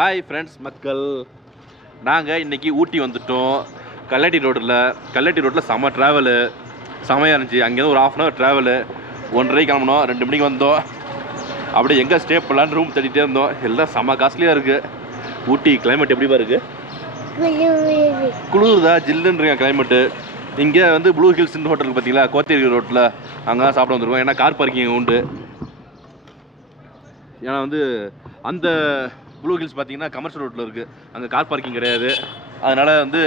Hi friends மக்கள், நாங்கள் இன்றைக்கி ஊட்டி வந்துவிட்டோம். கல்லட்டி ரோட்டில் செம்ம ட்ராவலு, செம்மையாக இருந்துச்சு. அங்கேருந்து ஒரு 1/2 hour ட்ராவலு. 1:30 கிளம்பினோம், 2 மணிக்கு வந்தோம். அப்படியே எங்கே ஸ்டே பண்ணலான்னு ரூம் தேடிட்டே இருந்தோம். எல்லாம் செம்ம காஸ்ட்லியாக இருக்குது. ஊட்டி கிளைமேட் எப்படிப்பா இருக்குது? குளிர்தா, ஜில்லுன்றீங்க கிளைமேட்டு. இங்கே வந்து ப்ளூ ஹில்ஸ்ன்னு ஹோட்டல் பார்த்தீங்களா, கோத்தேரி ரோட்டில், அங்கே தான் சாப்பிட வந்துருக்கோம். ஏன்னா கார் பார்க்கிங் உண்டு. ஏன்னா வந்து அந்த ப்ளூ ஹில்ஸ் பார்த்தீங்கன்னா கமர்ஷியல் ரோட்டில் இருக்குது, அங்கே கார் பார்க்கிங் கிடையாது. அதனால் வந்து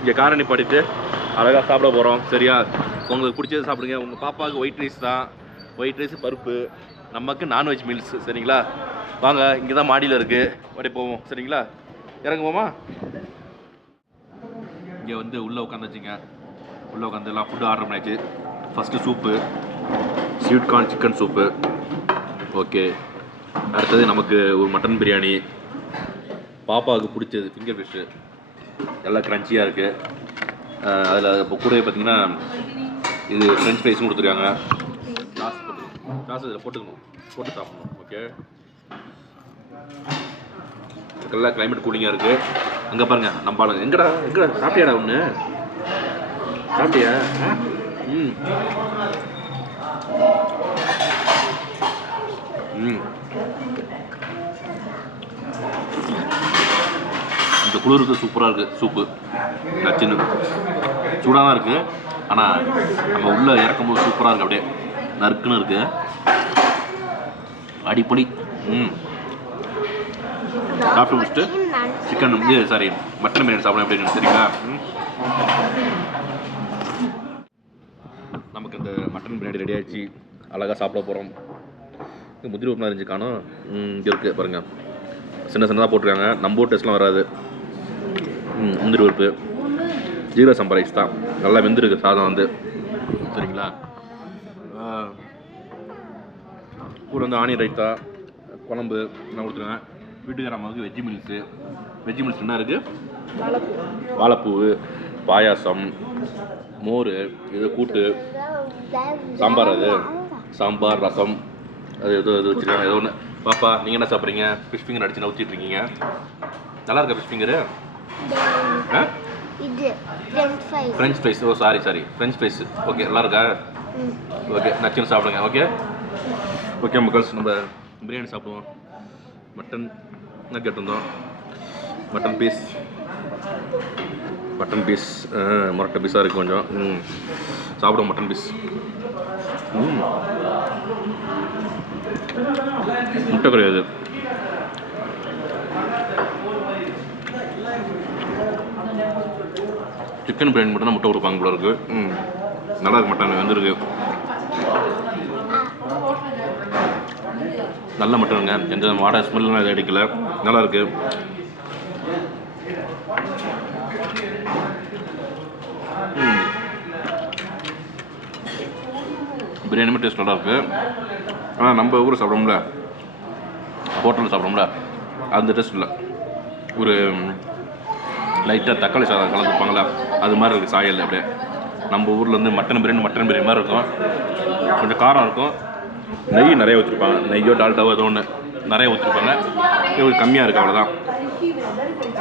இங்கே காரை நிப்பாட்டிட்டு அழகாக சாப்பிட போகிறோம். சரியா, உங்களுக்கு பிடிச்சது சாப்பிடுங்க. உங்கள் பாப்பாவுக்கு ஒயிட் ரைஸ் தான், ஒயிட் ரைஸ் பருப்பு. நமக்கு நான்வெஜ் மீல்ஸ். சரிங்களா, வாங்க, இங்கே தான் மாடியில் இருக்குது, அப்படி போவோம். சரிங்களா, இறங்குவோமா? இங்கே வந்து உள்ளே உட்காந்துச்சிங்க, உள்ளே உட்காந்து எல்லாம் ஃபுட்டு ஆர்டர் பண்ணியாச்சு. First soup, sweet corn chicken soup. Okay, அடுத்தது நமக்கு ஒரு மட்டன் பிரியாணி. பாப்பாவுக்கு பிடிச்சது ஃபிங்கர் ஃபிஷ்ஷு, எல்லாம் க்ரன்ச்சியாக இருக்குது. அதில் இப்போ கூடவே பார்த்தீங்கன்னா இது ஃப்ரெஞ்ச் ஃப்ரைஸும் கொடுத்துருக்காங்க. சாஸ் இதில் போட்டு சாப்பிடணும். ஓகே, எல்லாம் கிளைமேட் கூலிங்காக இருக்குது. அங்கே பாருங்கள், நம்ம ஆளுங்க எங்கடா சாப்பிட்டியாடா? ஒன்று சாப்பிட்டியா? இந்த குளிருக்கு சூப்பராக இருக்குது சூப்பு. நச்சுன்னு சூடாக தான் இருக்குது, ஆனால் நம்ம உள்ளே இறக்கும்போது சூப்பராக இருக்குது. அப்படியே நறுக்குன்னு இருக்குது, அடிப்பொலி. சாப்பிட்டு முடிச்சுட்டு சிக்கன் மட்டன் பிரியாணி சாப்பிடணும் அப்படின்னு சரிங்களா. நமக்கு இந்த மட்டன் பிரியாணி ரெடி ஆகிடுச்சு, அழகாக சாப்பிட போகிறோம். முந்திரி உப்புனா இருந்துச்சு காணும். இங்கே இருக்குது பாருங்கள், சின்னதாக போட்டிருக்காங்க. நம்ம ஊர் டேஸ்ட்லாம் வராது. முந்திரி பருப்பு, ஜீரக சம்பா ரைஸ் தான், நல்லா வெந்திருக்கு சாதம் வந்து. சரிங்களா, கூட வந்து ஆனியன் ரைத்தா, குழம்பு என்ன கொடுத்துருங்க. வீட்டுக்கார அம்மாவுக்கு வெஜ்ஜி மீல்ஸ் என்ன இருக்குது? வாழைப்பூ, பாயாசம், மோர், இது கூட்டு, சாம்பார், அது சாம்பார், ரசம், அது ஏதோ வச்சுருக்காங்க. ஏதோ ஒன்று. பாப்பா, நீங்கள் என்ன சாப்பிட்றீங்க? ஃபிஷ் ஃபிங்கர் அடிச்சு நவுத்திட்டுருக்கீங்க. நல்லா இருக்கா fish finger? French fries. Oh sorry french fries. Okay, நல்லா இருக்கா? ஓகே, நச்சுன்னு சாப்பிடுங்க. ஓகே மக்கள்ஸ், நம்ம பிரியாணி சாப்பிடுவோம். மட்டன் என்ன கேட்டிருந்தோம்? மட்டன் பீஸ் முரட்டை பீஸாக இருக்குது கொஞ்சம். சாப்பிடுவோம் மட்டன் பீஸ். முட்டை கிடையாது. சிக்கன் பிரியாணி மட்டும் தான் முட்டை கொடுப்பாங்க போல இருக்குது. நல்லா இருக்கு, மட்டன் வந்துருக்கு. நல்ல மட்டனுங்க, எந்த வாடகை ஸ்மெல்லாம் எதுவும் அடிக்கல, நல்லா இருக்கு. பிரியாணியுமே டேஸ்ட் நல்லா இருக்குது. ஆனால் நம்ம ஊரில் சாப்பிடும்ல, ஹோட்டலில் சாப்பிடும்ல, அந்த டேஸ்ட் இல்லை. ஒரு லைட்டாக தக்காளி சாதம் கலந்துருப்பாங்களா, அது மாதிரி இருக்குது சாயல். அப்படியே நம்ம ஊரில் வந்து மட்டன் பிரியாணி மாதிரி இருக்கும். கொஞ்சம் காரம் இருக்கும். நெய் நிறைய ஊற்றிருப்பாங்க, நெய்யோ டால்டாவோ ஏதோ ஒன்று நிறைய ஊற்றிருப்பாங்க. இது கம்மியாக இருக்குது, அவ்வளோதான்.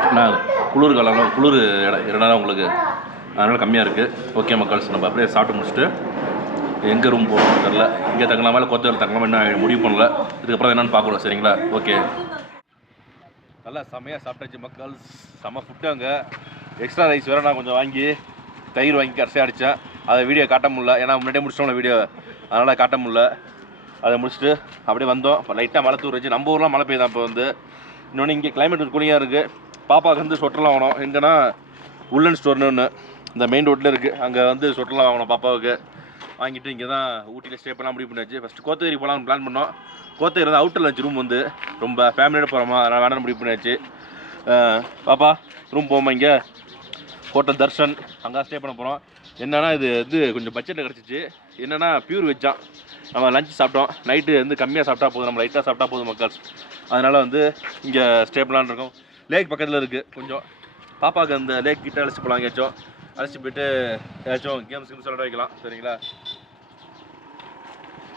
ஆனால் குளிர் காலம், குளிர் இடம் உங்களுக்கு, அதனால் கம்மியாக இருக்குது. ஓகே மக்கள்ஸ், நம்ம அப்படியே சாப்பிட்டு முடிச்சுட்டு எங்கே ரூம் போகணும்னு தெரில. இங்கே தங்கலாமா இல்லை கோத்தேரியில் தங்கலாமா என்ன முடிவு பண்ணல. இதுக்கப்புறம் என்னென்னு பார்க்கணும். சரிங்களா, ஓகே. நல்லா செம்மையாக சாப்பிட்டாச்சு மக்கள்ஸ், செம்ம ஃபுட்டு. அங்கே எக்ஸ்ட்ரா ரைஸ் வேறு நான் கொஞ்சம் வாங்கி, தயிர் வாங்கி கடைசியாக அடித்தேன். அதை வீடியோ காட்ட முடியல, ஏன்னா முன்னாடியே முடிச்சிட்டோம்ல வீடியோ, அதனால் காட்ட முடியல. அதை முடிச்சுட்டு அப்படியே வந்தோம். இப்போ லைட்டாக மழை தூரிச்சு. நம்ம ஊர்லாம் மழை பெய்யுதான் இப்போ வந்து. இன்னொன்று இங்கே கிளைமேட் கூலிங்காக இருக்குது. பாப்பாவுக்கு வந்து சொட்டர்லாம் வாங்கணும். எங்கன்னா உல்லன் ஸ்டோர்னு ஒன்று இந்த மெயின் ரோட்டில் இருக்குது, அங்கே வந்து சொட்டர்லாம் வாங்கணும் பாப்பாவுக்கு. வாங்கிட்டு இங்கே தான் ஊட்டியில் ஸ்டே பண்ணலாம் முடிவு பண்ணியாச்சு. ஃபஸ்ட்டு கோத்தகிரி போகலான்னு பிளான் பண்ணோம். கோத்தகிரி வந்து அவுட்டரில் இருந்துச்சு ரூம், வந்து ரொம்ப ஃபேமிலியோட போகிறோமா, அதனால் வேணாலும் முடிவு பண்ணியாச்சு. பாப்பா ரூம் போவோமா? இங்கே ஹோட்டல் தர்ஷன், அங்கே ஸ்டே பண்ண போகிறோம். என்னென்னா இது வந்து கொஞ்சம் பட்ஜெட்டில் கிடச்சிச்சு. என்னென்னா பியூர் வெஜ்ஜான். நம்ம லஞ்ச் சாப்பிட்டோம், நைட்டு வந்து கம்மியாக சாப்பிட்டா போதும், நம்ம லைட்டாக சாப்பிட்டா போதும் மக்கள்ஸ். அதனால் வந்து இங்கே ஸ்டே பண்ணலான்னு இருக்கோம். லேக் பக்கத்தில் இருக்குது. கொஞ்சம் பாப்பாவுக்கு அந்த லேக் கிட்ட அழைச்சி போகலாம். எங்கேயாச்சும் அழைச்சி போய்ட்டு ஏதாச்சும் கேம்ஸ் விளையாட வைக்கலாம். சரிங்களா,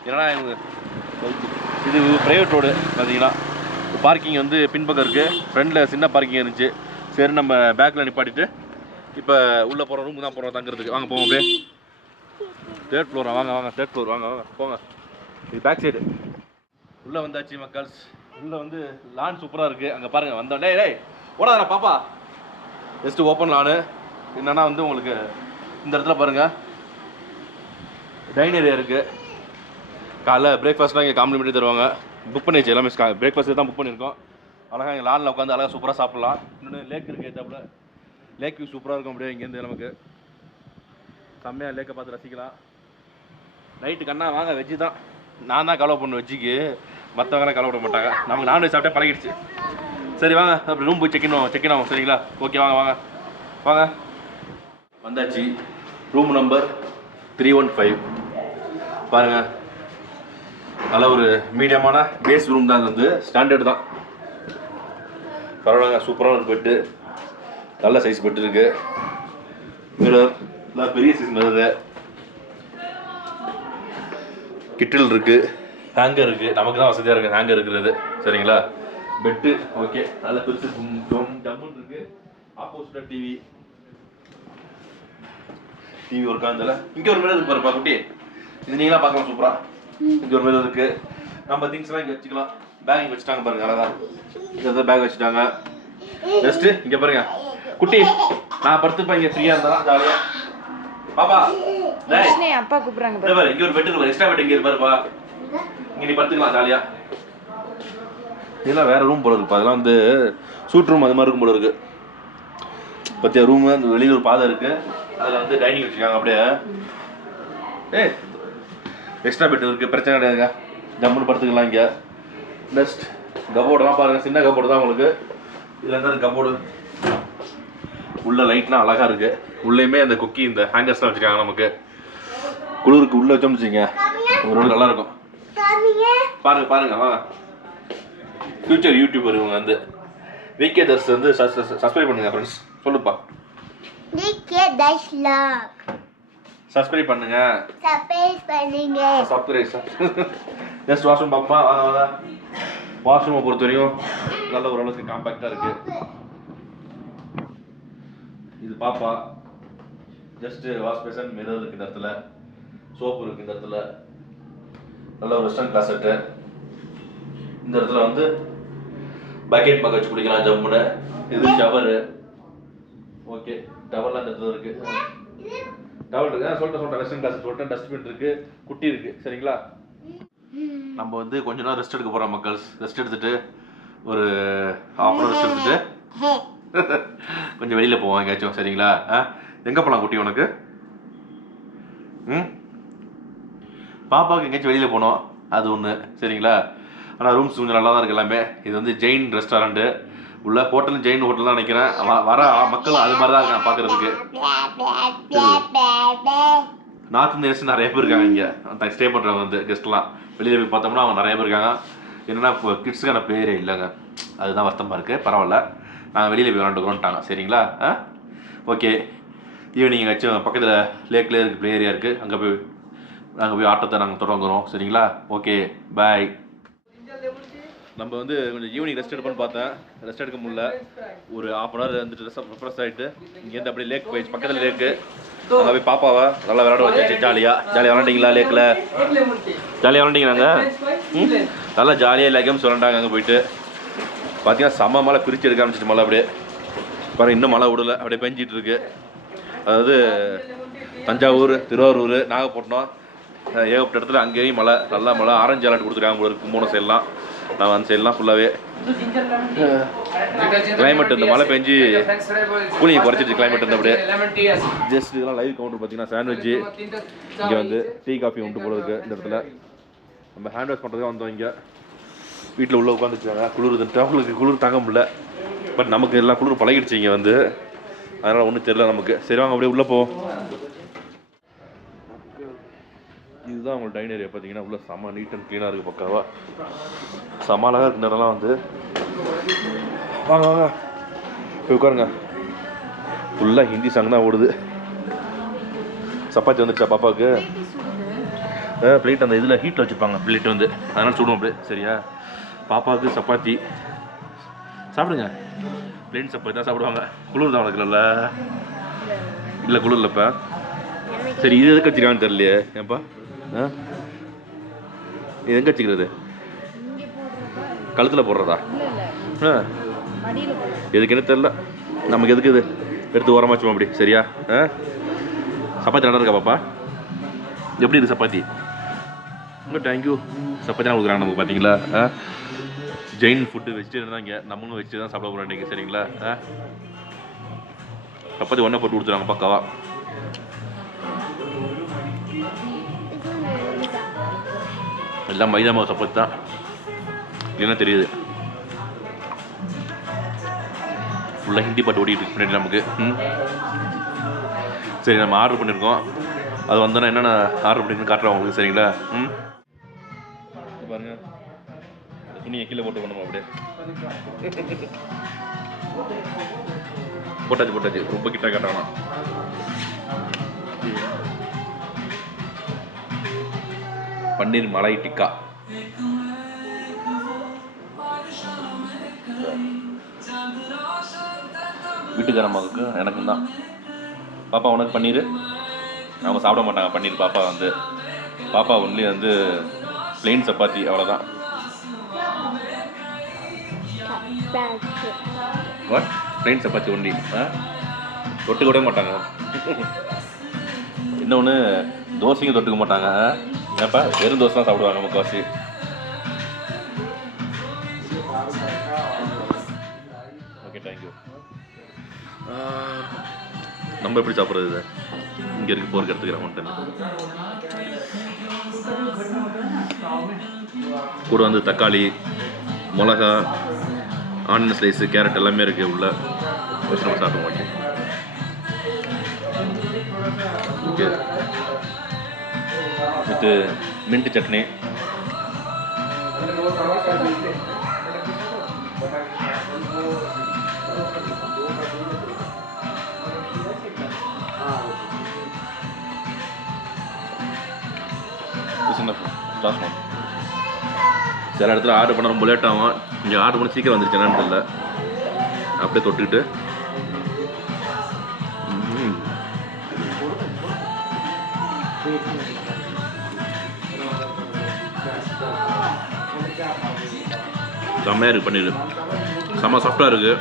ஏன்னா இது ப்ரைவேட் ரோடு பார்த்தீங்கன்னா, பார்க்கிங் வந்து பின்பக்கம் இருக்குது, ஃப்ரண்டில் சின்ன பார்க்கிங் இருந்துச்சு. சரி நம்ம பேக்கில் நிப்பாட்டிட்டு இப்போ உள்ளே போகிற ரூமுக்கு தான் போகிறோம் தங்குறதுக்கு. வாங்க போவோம் அப்படியே. 3rd Flora? வாங்க வாங்க 3rd ஃப்ளோர் வாங்க வாங்க போங்க. இது பேக் சைடு. உள்ளே வந்தாச்சு மக்கள்ஸ். உள்ளே வந்து லான் சூப்பராக இருக்குது. அங்கே பாருங்கள் வந்தோம். டேய் ஓடாதா பாப்பா. ஜஸ்ட்டு ஓப்பன் லானு. என்னென்னா வந்து உங்களுக்கு இந்த இடத்துல பாருங்கள் டைனிங் ஏரியா இருக்குது. காலைல பிரேக்ஃபாஸ்ட்லாம் இங்கே காம்ப்ளிமெண்ட்ரி தருவாங்க. புக் பண்ணி வச்சு எல்லாமே பிரேக்ஃபாஸ்ட்டு தான் புக் பண்ணியிருக்கோம். அழகாக இங்கே லானில் உட்காந்து அழகாக சூப்பராக சாப்பிட்லாம். இன்னொன்று லேக் இருக்குது ஏற்றாப்புல. லேக் வியூ சூப்பராக இருக்கும். அப்படியே இங்கேருந்து நமக்கு செம்மையாக லேக்கை பார்த்து ரசிக்கலாம். நைட்டு கண்ணா வாங்க வெஜ்ஜு தான். நான் தான் கலவை பண்ணுவேன் வெஜ்ஜுக்கு, மற்றவங்களாம் கலவை விட மாட்டாங்க. நமக்கு நான்வெஜ் சாப்பிட்டே பழகிடுச்சு. சரி வாங்க அப்படி ரூம் போய் செக்இன் ஆகும் சரிங்களா? ஓகே வாங்க வாங்க வாங்க. வந்தாச்சு. ரூம் நம்பர் 315 பாருங்கள். நல்ல ஒரு மீடியமான பேஸ் ரூம் தான். இது வந்து ஸ்டாண்டர்டு தான். பரவாயில்ல, சூப்பரான ஒரு பெட்டு. நல்ல சைஸ் பெட்டு இருக்குது. மிரர் நல்லா பெரிய சைஸ் மிரர். கிட்டில் இருக்குது, ஹேங்கர் இருக்குது. நமக்கு தான் வசதியாக இருக்குது ஹேங்கர் இருக்கிறது சரிங்களா? பெட்டு ஓகே நல்ல பெருசு டம்முன்னு இருக்குது. ஆப்போசிட்டாக டிவி ஒரு காந்தல. இங்கே ஒரு மிரர் இருக்கு பாருப்பா குட்டி. இது நீங்களாம் பார்க்கலாம் சூப்பராக. இங்கே ஒரு மிரர் இருக்குது. நம்ம திங்ஸ்லாம் இங்கே வச்சுக்கலாம். பேக் இங்கே வச்சுட்டாங்க பாருங்க அழகா. இங்கே பேக் வச்சுட்டாங்க. ஜஸ்ட்டு இங்கே பாருங்க குட்டி. நான் படுத்துப்பா இங்கே ஃப்ரீயாக இருந்தாலும் ஜாலியாக. பாப்பா அப்பா கூப்பிடுறாங்க. இங்கே ஒரு பெட் இருக்கு, எக்ஸ்ட்ரா பெட் இங்கே இருப்பாருப்பா. இங்கே நீ படுத்துக்கலாம் ஜாலியாக. இதெல்லாம் வேற ரூம் போல இருக்குப்பா. அதெல்லாம் வந்து சூட் ரூம் அது மாதிரி இருக்கும் போல இருக்கு. பத்தியா ரூமு அந்த வெளியில் ஒரு பாதை இருக்குது. அதில் வந்து டைனிங் வச்சுருக்காங்க அப்படியே. எக்ஸ்ட்ரா பெட் இருக்குது, பிரச்சனை கிடையாதுங்க. ஜம்முன்னு படுத்துக்கலாம் இங்கே. நெக்ஸ்ட் கபோர்டெல்லாம் பாருங்கள், சின்ன கபோர்டு தான் உங்களுக்கு. இதில் இருந்தால் கபோர்டு உள்ள லைட்லாம் அழகாக இருக்குது. உள்ளேயுமே அந்த குக்கி இந்த ஹேங்கர்ஸ்லாம் வச்சுருக்காங்க. நமக்கு குளிருக்கு உள்ளே வச்சோம்னு வச்சுங்க ஒரு நல்லாயிருக்கும். பாருங்க வாங்க. ஃபியூச்சர் யூடியூபர் இவங்க வந்து விகே தர்ஸ் வந்து சப்ஸ்கிரைப் பண்ணுங்க ஃப்ரெண்ட்ஸ். சொல்லுப்பா. விகே தர்ஸ் லாக் சப்ஸ்கிரைப் பண்ணுங்க. சப்ஸ்கிரைப் ஜஸ்ட் வாஷ்ரூம் பாப்பா. வாங்க வாங்க. வாஷ்ரூமை பொறுத்த வரையும் நல்ல ஓரளவுக்கு காம்பேக்டாக இருக்குது. இது பாப்பா. ஜஸ்ட்டு வாஷ் பேசன், மிரர் இருக்குது இந்த இடத்துல, சோப்பு இருக்குது இந்த இடத்துல, நல்ல ஒரு வெஸ்டர்ன் கிளாசெட்டு. இந்த இடத்துல வந்து பக்கெட் மக்க வச்சு குடிக்கலாம் ஜம்முன்னு. இது ஷவரு. ஓகே டவர்லாம் இந்த இடத்துல இருக்குது. டவல் இருக்குது சொல்லிட்டேன் வெஸ்டர்ன் கிளாஸ் சொல்லிட்டேன். டஸ்ட்பின் இருக்குது, குட்டி இருக்குது சரிங்களா? நம்ம வந்து கொஞ்ச நேரம் ரெஸ்ட் எடுக்க போகிறோம் மக்கள்ஸ். ரெஸ்ட் எடுத்துகிட்டு ஒரு ½ ரெஸ்ட் எடுத்துகிட்டு கொஞ்சம் வெளியில் போவோம் எங்கேயாச்சும் சரிங்களா? எங்கே போகலாம் குட்டி உனக்கு? பாப்பாவுக்கு எங்கேயாச்சும் வெளியில் போனோம் அது ஒன்று சரிங்களா? ஆனால் ரூம்ஸ் கொஞ்சம் நல்லா தான் இருக்குது எல்லாமே. இது வந்து ஜெயின் ரெஸ்டாரண்ட்டு. உள்ள ஹோட்டலும் ஜெயின் ஹோட்டல் தான் நினைக்கிறேன். வர மக்களும் அது மாதிரி தான் இருக்காங்க பார்க்குறதுக்கு. நார்த் இந்தியன்ஸ் நிறைய பேர் இருக்காங்க இங்கே ஸ்டே பண்ணுறவங்க வந்து கெஸ்ட்லாம். வெளியில் போய் பார்த்தோம்னா அவங்க நிறைய பேர் இருக்காங்க. என்னென்னா இப்போ கிட்ஸுக்கான பேரே இல்லைங்க. அதுதான் வருத்தமாக இருக்குது. பரவாயில்ல, நாங்கள் வெளியில் போய் விளாண்டுக்கிறோன்ட்டாங்க சரிங்களா? ஓகே. ஈவினிங் எங்கேயாச்சும் பக்கத்தில் லேக்லேயே இருக்குது, ப்ளே ஏரியா இருக்குது. அங்கே போய் ஆட்டத்தை நாங்கள் தொடங்குறோம் சரிங்களா? Okay bye. நம்ம வந்து கொஞ்சம் ஈவினிங் ரெஸ்ட் எடுப்போம்னு பார்த்தேன். ரெஸ்ட் எடுக்க முடியல. ஒரு ½ hour வந்துட்டு ரெஃப்ரெஷ் ஆகிட்டு இங்கேருந்து அப்படியே லேக் போயிடுச்சு. பக்கத்தில் லேக்கு. அங்கே போய் பாப்பாவை நல்லா விளாட வச்சாச்சு. ஜாலியாக விளாண்டிங்களா? லேக்கில் ஜாலியாக விளாண்டிங்களாங்க? நல்லா ஜாலியாக எல்லா கேம்ஸ் விளாண்டாங்க. அங்கே போயிட்டு பார்த்தீங்கன்னா செம்ம மழை பிரித்து எடுக்க ஆரம்பிச்சிட்டு மழை. அப்படியே பாருங்கள் இன்னும் மழை விடலை, அப்படியே பெஞ்சிட்டு இருக்கு. அதாவது தஞ்சாவூர், திருவாரூர், நாகப்பட்டினம் ஏகப்பட்ட இடத்துல அங்கேயும் மழை, நல்லா மழை. ஆரஞ்சு அலர்ட் கொடுத்துருக்காங்க போல இருக்கு 3 சைட்லாம். நான் அந்த சைட்லாம் ஃபுல்லாகவே கிளைமேட் இந்த மழை பெஞ்சு கூலிங் குறைச்சிட்டு கிளைமேட் வந்து அப்படியே. ஜஸ்ட் இதெல்லாம் லைவ் கவுண்டர் பார்த்தீங்கன்னா சாண்ட்விட்ஜு. இங்கே வந்து டீ காஃபி உண்டு போல இருக்குது இந்த இடத்துல. நம்ம ஹேண்ட் வாஷ் பண்ணுறதுக்கு வந்தோம். இங்கே வீட்டில் உள்ளே உட்காந்துருக்காங்க. குளிர் அவங்களுக்கு குளிர் தாங்க முடியல. பட் நமக்கு எல்லாம் குளிர் பழகிடுச்சு இங்கே வந்து. அதனால் ஒன்றும் தெரியல நமக்கு. சரி வாங்க அப்படியே உள்ளே போவோம். இதுதான் உங்களுக்கு டைனிங் ஏரியா. பார்த்தீங்கன்னா உள்ள செம்ம நீட் அண்ட் க்ளீனாக இருக்குது. பக்காவா செம்ம அழகாக இருக்குது. நேரம்லாம் வந்து வாங்க வாங்க போய் உட்காருங்க. ஃபுல்லாக ஹிந்தி சாங் தான் ஓடுது. சப்பாத்தி வந்துடுச்சா பாப்பாவுக்கு? பிளேட் அந்த இதில் ஹீட்டில் வச்சுருப்பாங்க பிளேட் வந்து, அதனால் சுடுவோம் அப்படியே சரியா? பாப்பாவுக்கு சப்பாத்தி சாப்பிடுங்க. பிளேன் சப்பாத்தி தான் சாப்பிடுவாங்க. குளிர் தான் உனக்கு இல்லை குளிர் இல்லைப்பா. சரி இது எதுக்கு வச்சுக்கிறான்னு தெரியலையே ஏன்ப்பா? இது எங்கே வச்சுக்கிறது? கழுத்தில் போடுறதா? எதுக்கு என்ன தெரில, நமக்கு எதுக்கு இது எடுத்து ஓரமாக வச்சோம் அப்படி. சரியா? சப்பாத்தி நல்லா இருக்கா பாப்பா? எப்படி இது சப்பாத்தி? தேங்க்யூ. சப்பாத்தி தான் கொடுக்குறாங்க நமக்கு பார்த்தீங்களா? ஜெயின் ஃபுட்டு வெஜிடேரியன் தான் இங்கே. நம்மளும் வெஜிடேரியன் தான் சாப்பிட போகிறோம் இன்றைக்கி. சரிங்களா? சப்பாத்தி ஒன்றா போட்டு கொடுத்துருவாங்க பக்காவா. எல்லாம் மைதா மாவு சப்பாத்தி தான். என்ன தெரியுது? ஃபுல்லாக ஹிந்தி பாட்டு ஓடிட்டு இருக்கு பின்னாடி நமக்கு. சரி நம்ம ஆர்டர் பண்ணியிருக்கோம். அது வந்தோன்னா என்னென்ன ஆர்டர் பண்ணிருக்குன்னு காட்டுறோம் உங்களுக்கு. சரிங்களா? பாருங்க, துணியை கீழே போட்டு பண்ணுமா அப்படியே. போட்டாச்சு ரொம்ப கிட்ட காட்டானா. பன்னீர் மலை டிக்கா. வீட்டுக்காரம்மாவுக்கு எனக்கும் தான். பாப்பா உனக்கு பன்னீர்? அவங்க சாப்பிட மாட்டாங்க பன்னீர். பாப்பா ஒன்லி வந்து பிளெயின் சப்பாத்தி அவ்வளோதான். வாட்? Plain chapati only. தொட்டு கூட மாட்டாங்க. இன்னொன்று தோசையும் தொட்டுக்க மாட்டாங்க. ஏன்ப்பா வெறும் தோசை தான் சாப்பிடுவாங்க முக்கால்வாசி. Okay thank you. நம்ம எப்படி சாப்பிட்றது? இது இங்கே இருக்கு போருக்கு எடுத்துக்கிறேன் ஒன்று. கூட வந்து தக்காளி, மிளகா, ஆனியன் ஸ்லைஸு, கேரட் எல்லாமே இருக்குது உள்ள. வச்சு நம்ம சாப்பிடுவோம். Okay with mint chutney. சில இடத்துல ஆர்டர் பண்ண ரொம்ப லேட் ஆகும். இங்கே ஆர்டர் பண்ணி சீக்கிரம் வந்துருச்சு என்னன்னு தெரியல. அப்படியே தொட்டுக்கிட்டு செம்மையாக இருக்குது பன்னீர். செம்ம சாஃப்டாக இருக்குது.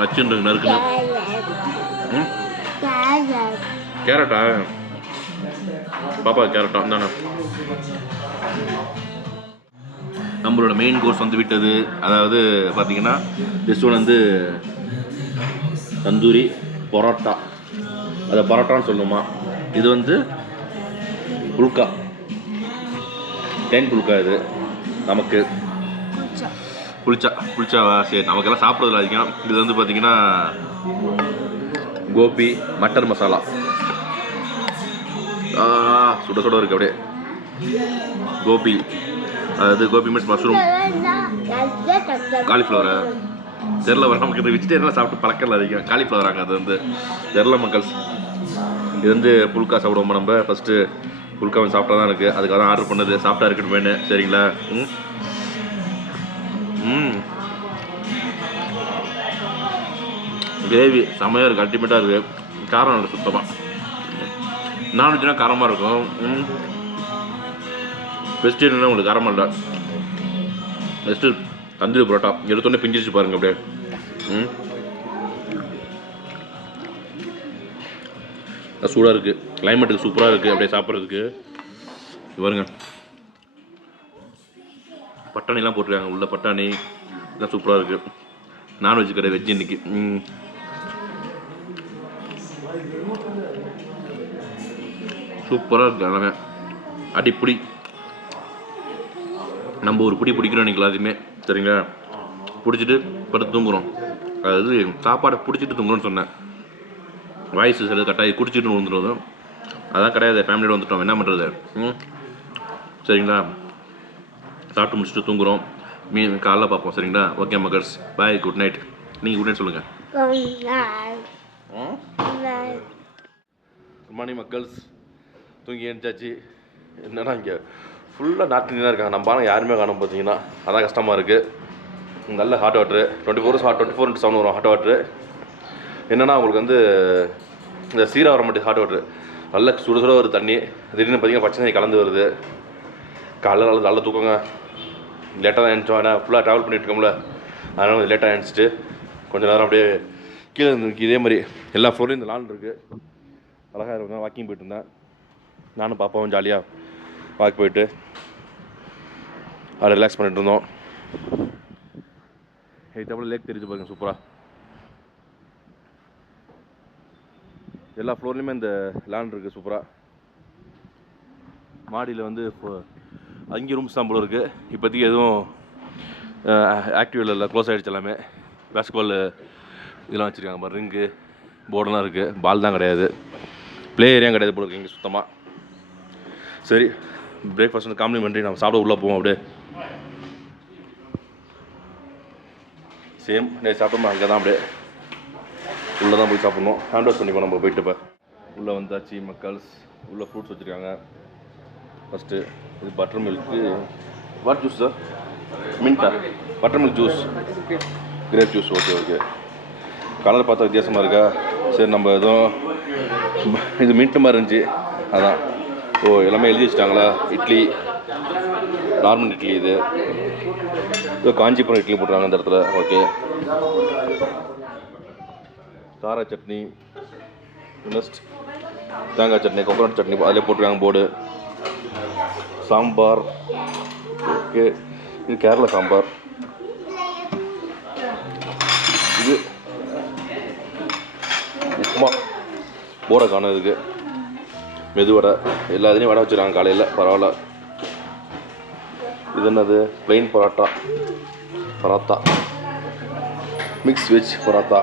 நச்சுன்னு நறுக்குன்னு. கேரட்டா? பாப்பா கேரட்டா? தானே நம்மளோட மெயின் கோர்ஸ் வந்து விட்டது. அதாவது பார்த்தீங்கன்னா திஸ் ஒன் வந்து தந்தூரி பரோட்டா. அதை பரோட்டான்னு சொல்லுமா. இது வந்து புல்கா, தேன் புல்கா. இது நமக்கு புளிச்சாவா? சரி, நமக்கெல்லாம் சாப்பிட்றதுல அதிகம். இது வந்து பார்த்தீங்கன்னா கோபி மட்டர் மசாலா. சுட சுட இருக்குது அப்படியே. கோபி, அதாவது கோபி மீன்ஸ் மஷ்ரூம், காலிஃப்ளவரை தெரில. நமக்கு இந்த வெஜிடேரியன்லாம் சாப்பிட்டு பழக்கம் அதிகம். காலிஃப்ளவராங்க அது வந்து தெரில மக்கள்ஸ். இது வந்து புல்கா சாப்பிடுவோம் நம்ம. ஃபஸ்ட்டு புல்கா வந்து சாப்பிட்டா தான் இருக்குது. அதுக்காக தான் ஆர்டர் பண்ணது. சாப்பிட்டா இருக்கட்டுமேனு. சரிங்களா? கிரேவி செம்மையாக இருக்குது. அல்டிமேட்டாக இருக்குது. காரம் இல்லை சுத்தமாக. நான்வெஜ்னா காரமாக இருக்கும். வெஜிடேரியன்னா உங்களுக்கு காரமாக இல்லை. நெக்ஸ்ட்டு தந்தூரி பரோட்டா எடுத்தோடனே பிஞ்சிச்சு பாருங்கள் அப்படியே. சூடாக இருக்குது. கிளைமேட்டுக்கு சூப்பராக இருக்குது அப்படியே சாப்பிட்றதுக்கு. பாருங்க, பட்டாணிலாம் போட்டிருக்காங்க உள்ள. பட்டாணி இதெல்லாம் சூப்பராக இருக்குது. நான்வெஜ் கடை வெஜ் இன்னைக்கு. சூப்பராக இருக்குது எல்லாமே. அடிப்பொடி. நம்ம ஒரு பிடி பிடிக்கிறோம் இன்றைக்கி எல்லாத்தையுமே. சரிங்களா? பிடிச்சிட்டு படுத்து தூங்குகிறோம். அதாவது சாப்பாடை பிடிச்சிட்டு தூங்குறோன்னு சொன்னேன். வாய்ஸ் சில கட்டாயி குடிச்சிட்டு வந்துடும். அதான் கிடையாது, ஃபேமிலியோடு வந்துட்டோம். என்ன பண்ணுறது? சரிங்களா? சாப்பிட்டு முடிச்சுட்டு தூங்குகிறோம். காலைல பார்ப்போம். சரிங்களா? ஓகே மக்கள்ஸ், பாய், குட் நைட். நீங்கள் குட் நைட் சொல்லுங்கள். குட் மார்னிங் மக்கள்ஸ். தூங்கி எழுந்தாச்சு. என்னன்னா இங்கே ஃபுல்லாக நார்த் இந்தியன் தான் இருக்காங்க. நம்ம யாருமே காணும் பார்த்தீங்கன்னா. அதான் கஷ்டமாக இருக்குது. நல்ல ஹாட் வாட்ரு 24 ஹவர்ஸ் 24x7 வரும் ஹாட் வாட்ரு. என்னென்னா உங்களுக்கு வந்து இந்த சீராக வர மாட்டேது ஹாட் வாட்ரு. நல்ல சுட சுட வருது தண்ணி. திடீர்னு பார்த்தீங்கன்னா பச்சை தண்ணி கலந்து வருது. காலையில் நல்ல தூக்கங்க. லேட்டாக தான் எழுந்திரிச்சோம். ஏன்னா ஃபுல்லாக ட்ராவல் பண்ணிட்டு இருக்கோம்ல, அதனால் கொஞ்சம் லேட்டாக எழுந்திரிச்சிட்டு கொஞ்சம் நேரம் அப்படியே கீழே இருந்துருக்கு. இதே மாதிரி எல்லா ஃப்ளோர்லையும் இந்த லான் இருக்குது. அழகாக இருக்கும். வாக்கிங் போயிட்டு இருந்தேன். நானும் பாப்பாவும் ஜாலியாக வாக் போயிட்டு அதை ரிலாக்ஸ் பண்ணிட்டு இருந்தோம். எயிட்டாப்பில் லேக் தெரிஞ்சு பாருங்க சூப்பராக. எல்லா ஃப்ளோர்லேயுமே இந்த லேண்ட் இருக்குது சூப்பராக. மாடியில் வந்து அங்கே ரூம்ஸ் தான் போல இருக்குது. இப்போதைக்கு எதுவும் ஆக்டிவ் இல்லை, க்ளோஸ் ஆகிடுச்சு எல்லாமே. பேஸ்கெட்பால் இதெல்லாம் வச்சுருக்காங்க பாரு, ரிங்கு போர்டெலாம் இருக்குது. பால் தான் கிடையாது, ப்ளே ஏரியாவும் கிடையாது போல இருக்கு இங்கே சுத்தமாக. சரி, பிரேக்ஃபாஸ்ட் வந்து காம்ப்ளிமெண்ட்ரி நம்ம சாப்பிட உள்ளே போவோம். அப்படியே சேம் சாப்பிட்டோமா அங்கே தான் அப்படியே உள்ளே தான் போய் சாப்பிட்ணும். ஹேண்ட் வாஷ் பண்ணிப்போம் நம்ம போயிட்டு. இப்போ உள்ளே வந்தாச்சு மக்கள்ஸ். உள்ளே ஃப்ரூட்ஸ் வச்சுருக்காங்க. ஃபஸ்ட்டு இது butter milk. What juice sir? மின்ட்டா? Butter milk juice, grape juice. Okay okay. Colour பார்த்தா வித்தியாசமாக இருக்கா? சரி, நம்ம எதுவும் இது மின்ட்டு மாதிரி இருந்துச்சு அதான். ஓ, எல்லாமே எழுதி வச்சுட்டாங்களா? இட்லி, நார்மல் இட்லி. இது காஞ்சிபுரம் இட்லி போட்டுருக்காங்க இந்த இடத்துல. ஓகே. கார சட்னி, நெக்ஸ்ட் தேங்காய் சட்னி, கோகோனட் சட்னி அதிலே போட்டிருக்காங்க போர்டு. சாம்பார். ஓகே, இது கேரளா சாம்பார். இது உப்புமா. போர்டை காணும். இதுக்கு மெதுவடை. எல்லாத்துலேயும் வடை வச்சுருக்காங்க காலையில். பரவாயில்ல. இது என்னது? Plain paratha, mix veg paratha.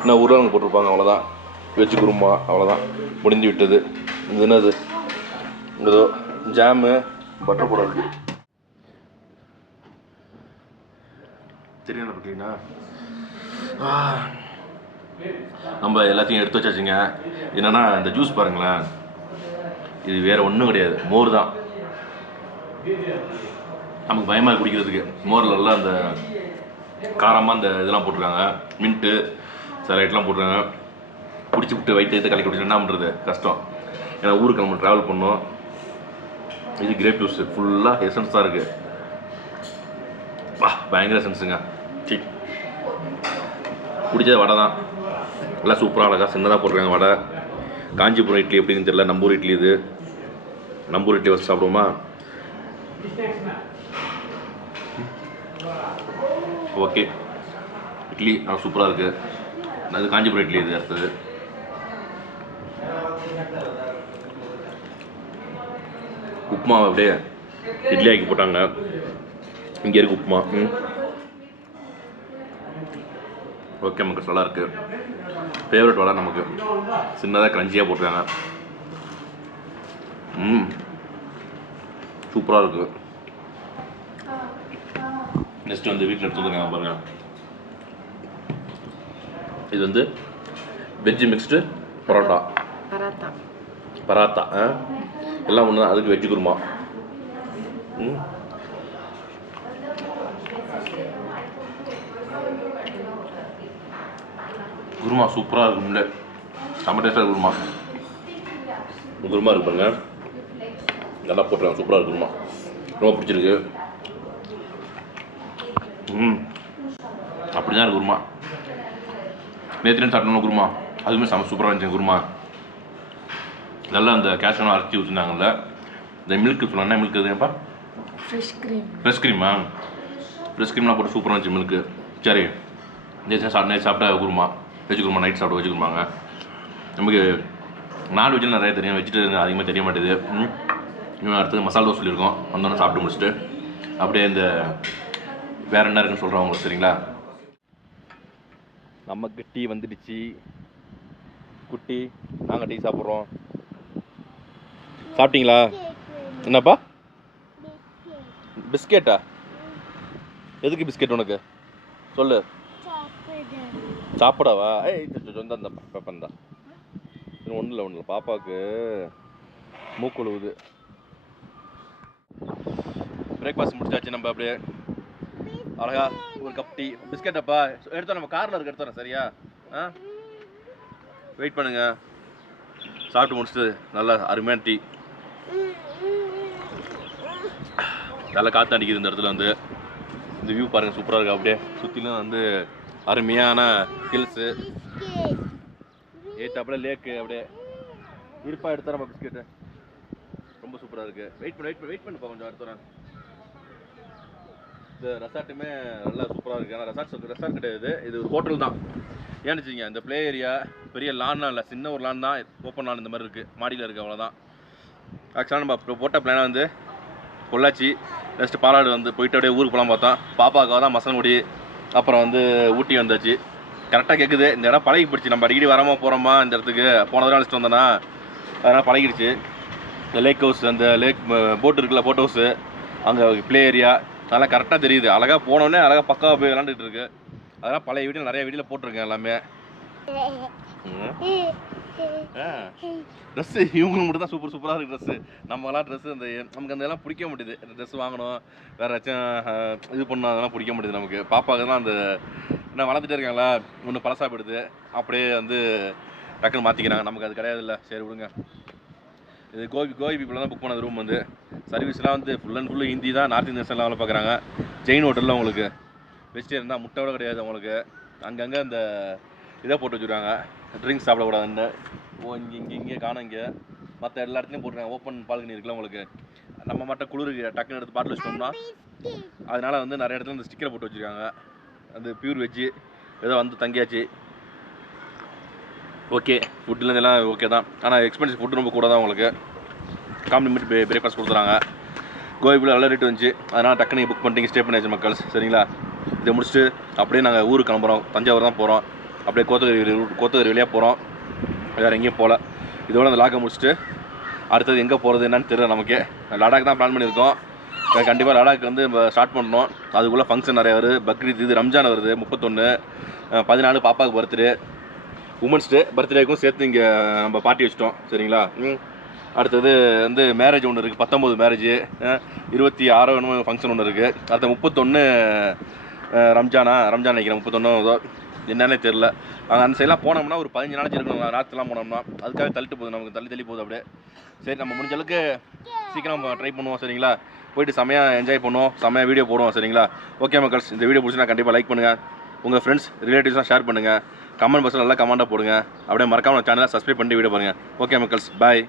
இன்னும் உருளைங்க போட்டிருப்பாங்க, அவ்வளோதான். வெஜ் குருமா, அவ்வளோதான், முடிஞ்சு விட்டது. இது என்னது? ஏதோ ஜாமு, பட்டர் போட இருக்கு. தெரியும் பார்த்தீங்கன்னா நம்ம எல்லாத்தையும் எடுத்து வச்சாச்சுங்க. என்னென்னா இந்த ஜூஸ் பாருங்களேன், இது வேறு ஒன்றும் கிடையாது, மோர் தான். நமக்கு பயமாக குடிக்கிறதுக்கு மோரில் எல்லாம் அந்த காரமாக அந்த இதெல்லாம் போட்டிருக்காங்க, மின்ட்டு சில ஐட்டெலாம் போட்டிருக்காங்க. குடிச்சு விட்டு வயிற்று கலக்கி குடிச்சு என்ன பண்ணுறது, கஷ்டம். ஏன்னா ஊருக்கு நம்ம ட்ராவல் பண்ணோம். இது கிரேப் ஜூஸ், ஃபுல்லாக எசன்ஸ் தான் இருக்குது. பயங்கர எசன்ஸுங்க. குடித்தது வடை தான். எல்லாம் சூப்பராக அழகாக சின்னதாக போட்டிருக்காங்க வடை. காஞ்சிபுரம் இட்லி எப்படின்னு தெரியல. நம்பூர் இட்லி. இது நம்பூர் இட்லி வச்சு சாப்பிடுவோமா? ஓகே, இட்லி நல்லா சூப்பராக இருக்குது. அது காஞ்சிபுரம் இட்லி. இது அடுத்தது உப்புமாவை அப்படியே இட்லி ஆக்கி போட்டாங்க. இங்கே இருக்குது உப்புமா. ஓகே மக்கள், நல்லா இருக்குது. ஃபேவரட் வடை நமக்கு. சின்னதாக கிரன்ச்சியாக போட்டிருக்காங்க. சூப்பராக இருக்குது. நெக்ஸ்ட் வந்து வீட்டில் எடுத்து வந்துருக்காங்க பாருங்க. இது வந்து வெஜ்ஜு மிக்ஸ்டு பராத்தா. எல்லாம் ஒன்று தான். அதுக்கு வெஜ்ஜு குருமா. குருமா சூப்பராக இருக்கும். இல்லை செம்ம டேஸ்டாக குருமா. குருமா இருக்கு பாருங்க, நல்லா போட்டுருக்காங்க. சூப்பராக இருக்கு குருமா, ரொம்ப பிடிச்சிருக்கு. அப்படி தான் இருக்கு குருமா. நேற்று சாப்பிட்டோம்னா குருமா அதுவுமே செம்ம சூப்பராக இருந்துச்சு குருமா. நல்லா அந்த கேஷ்யூலாம் அரைச்சி வச்சுருந்தாங்கல்ல. இந்த மில்க் சொன்னா மில்க் எதுப்பா? Fresh crema? ஃப்ரெஷ் க்ரீம்லாம் போட்டு சூப்பராக இருந்துச்சு மில்க்கு. சரி, நேற்று சாப்பிட்டா குருமா, வெஜ் குருமா. நைட் சாப்பிட்ட வெஜ் குருமாங்க. நமக்கு நான்வெஜ்ஜில் நிறைய தெரியும், வெஜிடேரியன் அதிகமாக தெரிய மாட்டேது. இன்னும் அடுத்தது மசாலா தோசை சொல்லியிருக்கோம். வந்தோன்னே சாப்பிட்டு முடிச்சுட்டு அப்படியே இந்த வேறு என்ன இருக்குன்னு சொல்கிறோம் உங்களுக்கு. சரிங்களா? நமக்கு டீ வந்துடுச்சு. குட்டி, நாங்கள் டீ சாப்பிட்றோம். சாப்பிட்டீங்களா? என்னப்பா? பிஸ்கெட்டா? எதுக்கு பிஸ்கெட் உனக்கு? சொல்லு. சாப்பிடவா? அந்த பெப்பந்தா ஒன்றும் இல்லை பாப்பாவுக்கு மூக்குழுவுது. பிரேக்ஃபாஸ்ட் முடிச்சாச்சு. நம்ம அப்படியே அழகா ஒரு கப் டீ பிஸ்கெட்டப்பா எடுத்தோம், நம்ம காரில் இருக்க எடுத்தோம். சரியா? வெயிட் பண்ணுங்க. சாப்பிட்டு முடிச்சுட்டு நல்லா அருமையான டீ. நல்லா காற்று அடிக்குது இந்த இடத்துல. வந்து இந்த வியூ பாருங்கள், சூப்பராக இருக்குது. அப்படியே சுற்றிலும் வந்து அருமையான ஹில்ஸு, ஏத்தாப்புல லேக்கு. அப்படியே இருப்பாக எடுத்தா நம்ம பிஸ்கெட்டு ரொம்ப சூப்பராக இருக்குது. வெயிட் பண்ணுப்பா கொஞ்சம் எடுத்துறேன். இந்த ரெசார்ட்டுமே நல்லா சூப்பராக இருக்குது. ஆனால் ரெசார்ட் கிடையாது, இது ஒரு ஹோட்டல் தான். ஏன்னு வச்சுங்க, இந்த ப்ளே ஏரியா பெரிய லான்லாம் இல்லை, சின்ன ஒரு லான் தான், ஓப்பன் லான் இந்த மாதிரி இருக்குது, மாடியில் இருக்குது, அவ்வளோதான். ஆக்சுவலாக நம்ம இப்போ போட்ட பிளானை வந்து பொள்ளாச்சி நெக்ஸ்ட்டு பாலாடு வந்து போயிட்டு அப்படியே ஊருக்கு போகலாம் பார்த்தோம். பாப்பாவுக்காக தான் மசனகுடி, அப்புறம் வந்து ஊட்டி வந்தாச்சு. கரெக்டாக கேட்குது. இந்த இடம் பழகி போயிடுச்சு. நம்ம அடிக்கடி வராமல் போகிறோமா இந்த இடத்துக்கு, போன தடவை அழைச்சிட்டு வந்தோன்னா அதனால் பழகிடுச்சு. இந்த லேக் ஹவுஸ், அந்த லேக் போட் இருக்குல்ல, போட் ஹவுஸு, அங்கே ப்ளே ஏரியா அதெல்லாம் கரெக்டாக தெரியுது. அழகாக போனோடனே அழகாக பக்காவாக போய் விளாண்டுட்டு இருக்கு. அதெல்லாம் பழைய வீடியோ நிறைய வீடியோவில் போட்டிருக்கேன் எல்லாமே. ட்ரெஸ்ஸு இவங்களுக்கு மட்டும் தான் சூப்பராக இருக்குது ட்ரெஸ்ஸு. நம்மலாம் ட்ரெஸ்ஸு அந்த நமக்கு அந்த இதெல்லாம் பிடிக்க மாட்டேது. ட்ரெஸ் வாங்கணும், வேறு ஏதாச்சும் இது பண்ணணும், அதெல்லாம் பிடிக்க மாட்டேது நமக்கு. பாப்பாவுக்கு தான் அந்த என்ன வளர்த்துட்டே இருக்காங்களா, ஒன்று பழசாப்பிடுது, அப்படியே வந்து டக்குன்னு மாற்றிக்கிறாங்க. நமக்கு அது கிடையாது இல்லை. சரி விடுங்க. இது கோவி பீப்புள் தான் புக் பண்ணது ரூம். வந்து சர்வீஸ்லாம் வந்து ஃபுல் அண்ட் ஃபுல்லு ஹிந்தி தான். நார்த் இந்தியன்ஸ்லாம் வேலை பார்க்குறாங்க. ஜெயின் ஹோட்டலில் உங்களுக்கு வெஜிடேரியன் தான், முட்டை கூட கிடையாது உங்களுக்கு. அங்கங்கே இந்த இதை போட்டு வச்சுருக்காங்க, ட்ரிங்க்ஸ் சாப்பிடக்கூடாதுன்னு. இங்கே காணும். இங்கே மற்ற எல்லா இடத்துலையும் போட்டுருக்காங்க. ஓப்பன் பால்கனி இருக்குல்ல உங்களுக்கு. நம்ம மட்டும் குளிருக்கு டக்குன்னு எடுத்து பாட்டில் வச்சிட்டோம்னா, அதனால் வந்து நிறைய இடத்துல இந்த ஸ்டிக்கரை போட்டு வச்சுருக்காங்க. அது பியூர் வெஜ்ஜு ஏதோ வந்து தங்கியாச்சு. ஓகே, ஃபுட்லேருந்து எல்லாம் ஓகே தான். ஆனால் எக்ஸ்பென்சிவ் ஃபுட்டு ரொம்ப கூட தான் உங்களுக்கு. காம்ப்ளிமெண்ட் பிரேக்ஃபாஸ்ட் கொடுத்துறாங்க. கோவிப்பில் நல்ல ரேட்டு வந்துச்சு, அதனால் டக்குனு புக் பண்ணிட்டு ஸ்டே பண்ணியாச்சு மக்கள். சரிங்களா? இதை முடிச்சுட்டு அப்படியே நாங்கள் ஊருக்கு கிளம்புறோம். தஞ்சாவூர் தான் போகிறோம். அப்படியே கோத்தகிரி வழியாக போகிறோம். வேறு எங்கேயும் போகல. இதோட அந்த லாக்கை முடிச்சுட்டு அடுத்தது எங்கே போகிறது என்னன்னு தெரியல நமக்கு. லடாக் தான் பிளான் பண்ணியிருக்கோம். கண்டிப்பாக லடாக் வந்து ஸ்டார்ட் பண்ணணும். அதுக்குள்ளே ஃபங்க்ஷன் நிறையா வருது. பக்ரீத், இது ரம்ஜான் வருது 31, 14 பாப்பாவுக்கு பர்த்டே, உமன்ஸ் டே. பர்த்டேக்கும் சேர்த்து இங்கே நம்ம பார்ட்டி வச்சிட்டோம். சரிங்களா? அடுத்தது வந்து மேரேஜ் ஒன்று இருக்குது, 19 மேரேஜ், 26 ஃபங்க்ஷன் ஒன்று இருக்குது. அடுத்த 31 ரம்ஜான் நினைக்கிறேன். 31 என்னன்னே தெரில. அங்கே அந்த சைடெலாம் போனோம்னா ஒரு 15 நாளைக்கு இருக்கணும். ராத்திரிலாம் போனோம்னா அதுக்காக தள்ளிட்டு போகுது, நமக்கு தள்ளி போகுது அப்படியே. சரி, நம்ம முடிஞ்ச அளவுக்கு சீக்கிரம் ட்ரை பண்ணுவோம். சரிங்களா? போயிட்டு செம்மையாக என்ஜாய் பண்ணுவோம், செம்மையாக வீடியோ போடுவோம். சரிங்களா? ஓகே மக்கள்ஸ், இந்த வீடியோ பிடிச்சினா கண்டிப்பாக லைக் பண்ணுங்கள். உங்கள் ஃப்ரெண்ட்ஸ் ரிலேட்டிவ்ஸ்லாம் ஷேர் பண்ணுங்கள். கமெண்ட் பாக்ஸில் நல்லா கமெண்ட்டாக போடுங்க. அப்படியே மறக்காம சேனலை சப்ஸ்கிரைப் பண்ணி வீடியோ பாருங்கள். ஓகே மக்கள்ஸ், பாய்.